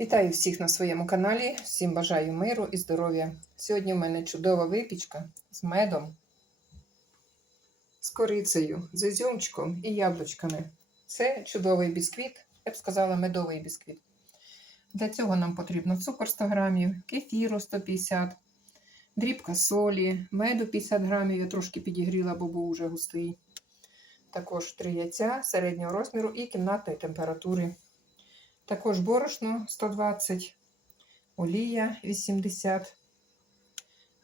Вітаю всіх на своєму каналі. Всім бажаю миру і здоров'я. Сьогодні в мене чудова випічка з медом, з корицею, з ізюмчиком і яблучками. Це чудовий бісквіт, я б сказала, медовий бісквіт. Для цього нам потрібно цукор 100 грамів, кефіру 150, дрібка солі, меду 50 грамів, я трошки підігріла, бо був уже густий. Також 3 яйця середнього розміру і кімнатної температури. Також борошно 120, олія 80,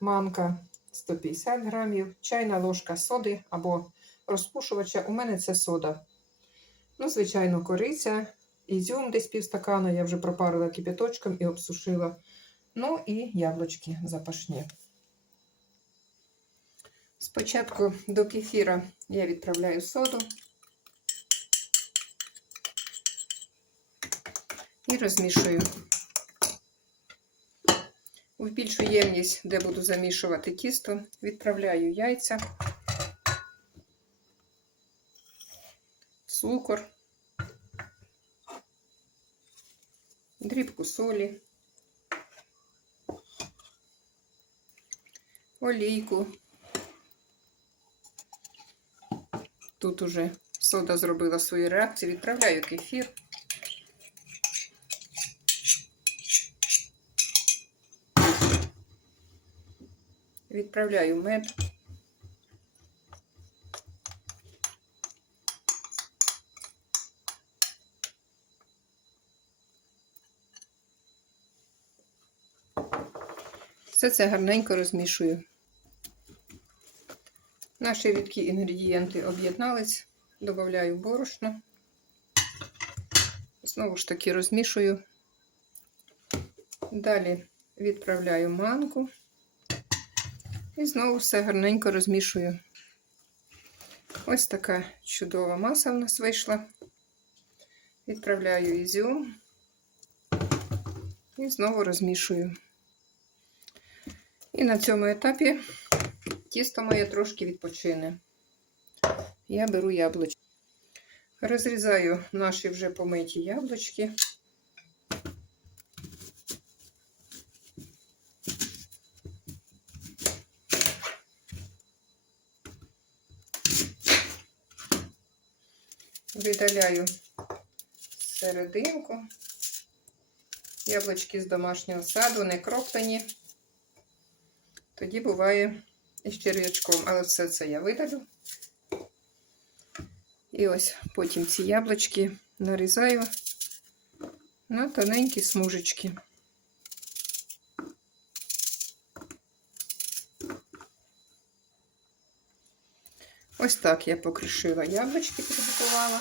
манка 150 грамів, чайна ложка соди або розпушувача. У мене це сода. Ну, звичайно, кориця, ізюм десь півстакана, я вже пропарила кипяточком і обсушила. Ну і яблучки запашні. Спочатку до кефіра я відправляю соду. І розмішую. В більшу ємність, де буду замішувати тісто, відправляю яйця, цукор, дрібку солі, олійку. Тут уже сода зробила свою реакцію, відправляю кефір. Відправляю мед. Все це гарненько розмішую. Наші рідкі інгредієнти об'єднались, додаю борошно, знову ж таки розмішую. Далі відправляю манку. І знову все гарненько розмішую. Ось така чудова маса в нас вийшла. Відправляю ізюм і знову розмішую. І на цьому етапі тісто моє трошки відпочине. Я беру яблучки. Розрізаю наші вже помиті яблучки. Видаляю серединку. Яблучки з домашнього саду, не кроплені. Тоді буває із черв'ячком, але все це я видалю. І ось потім ці яблучки нарізаю на тоненькі смужечки. Ось так я покришила яблучки, підготувала.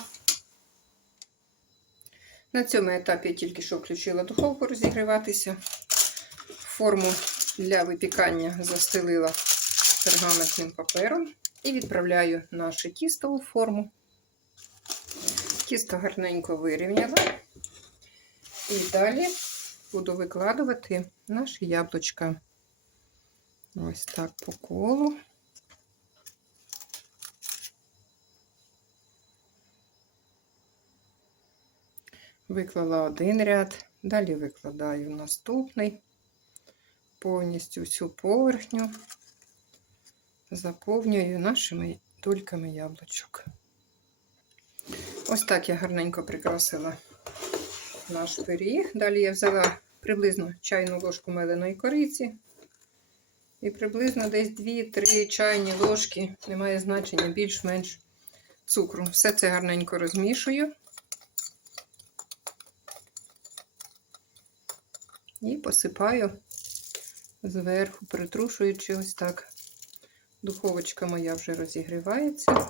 На цьому етапі я тільки що включила духовку розігріватися. Форму для випікання застелила пергаментним папером і відправляю наше тісто у форму. Тісто гарненько вирівняла. І далі буду викладувати наші яблучка. Ось так по колу. Виклала один ряд, далі викладаю наступний, повністю всю поверхню заповнюю нашими дульками яблучок. Ось так я гарненько прикрасила наш пиріг. Далі я взяла приблизно чайну ложку меленої кориці. І приблизно десь 2-3 чайні ложки, немає значення, більш-менш цукру. Все це гарненько розмішую. І посипаю зверху, притрушуючи ось так. Духовочка моя вже розігрівається.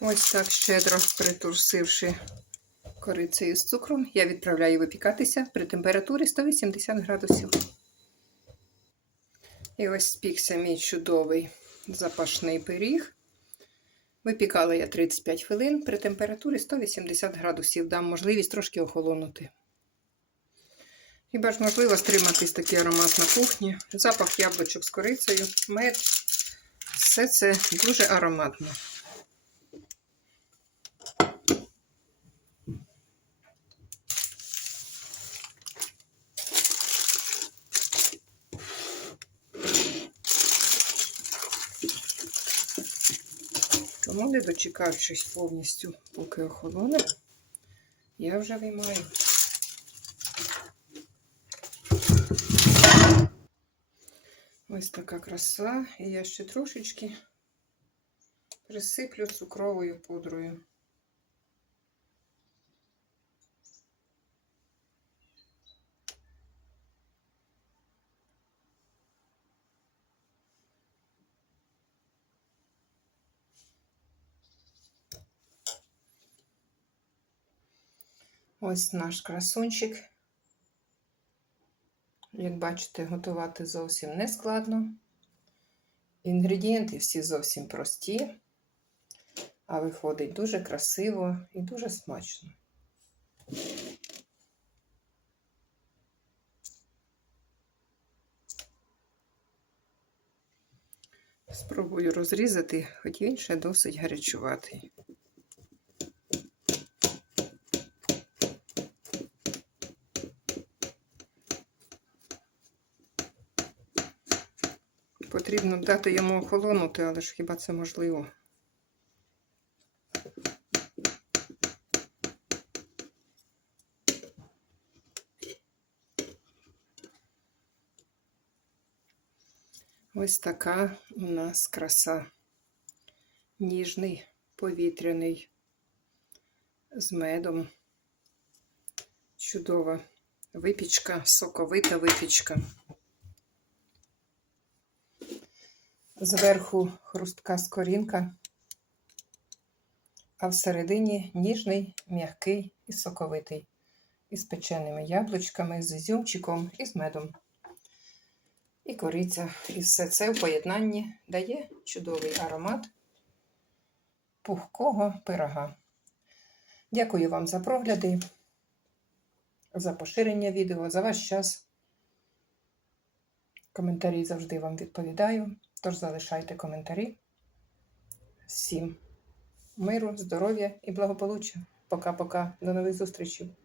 Ось так щедро притрусивши корицею з цукром, я відправляю випікатися при температурі 180 градусів. І ось спікся мій чудовий запашний пиріг. Випікала я 35 хвилин при температурі 180 градусів. Дам можливість трошки охолонути. Хіба ж можливо стриматись такий аромат на кухні, запах яблучок з корицею, мед. Все це дуже ароматно. Ну, не дочекавшись повністю, поки охолоне, я вже виймаю. Ось така краса. І я ще трошечки присиплю цукровою пудрою. Ось наш красунчик. Як бачите, готувати зовсім не складно. Інгредієнти всі зовсім прості, а виходить дуже красиво і дуже смачно. Спробую розрізати, хоч він ще досить гарячуватий. Потрібно дати йому охолонути, але ж хіба це можливо? Ось така у нас краса. Ніжний, повітряний, з медом. Чудова випічка, соковита випічка. Зверху хрустка скорінка, а всередині ніжний, м'який і соковитий, із печеними яблучками, з ізюмчиком і з медом. І кориця. І все це в поєднанні дає чудовий аромат пухкого пирога. Дякую вам за прогляди, за поширення відео, за ваш час. Коментарі завжди вам відповідаю. Тож залишайте коментарі. Всім миру, здоров'я і благополуччя. Пока-пока. До нових зустрічей.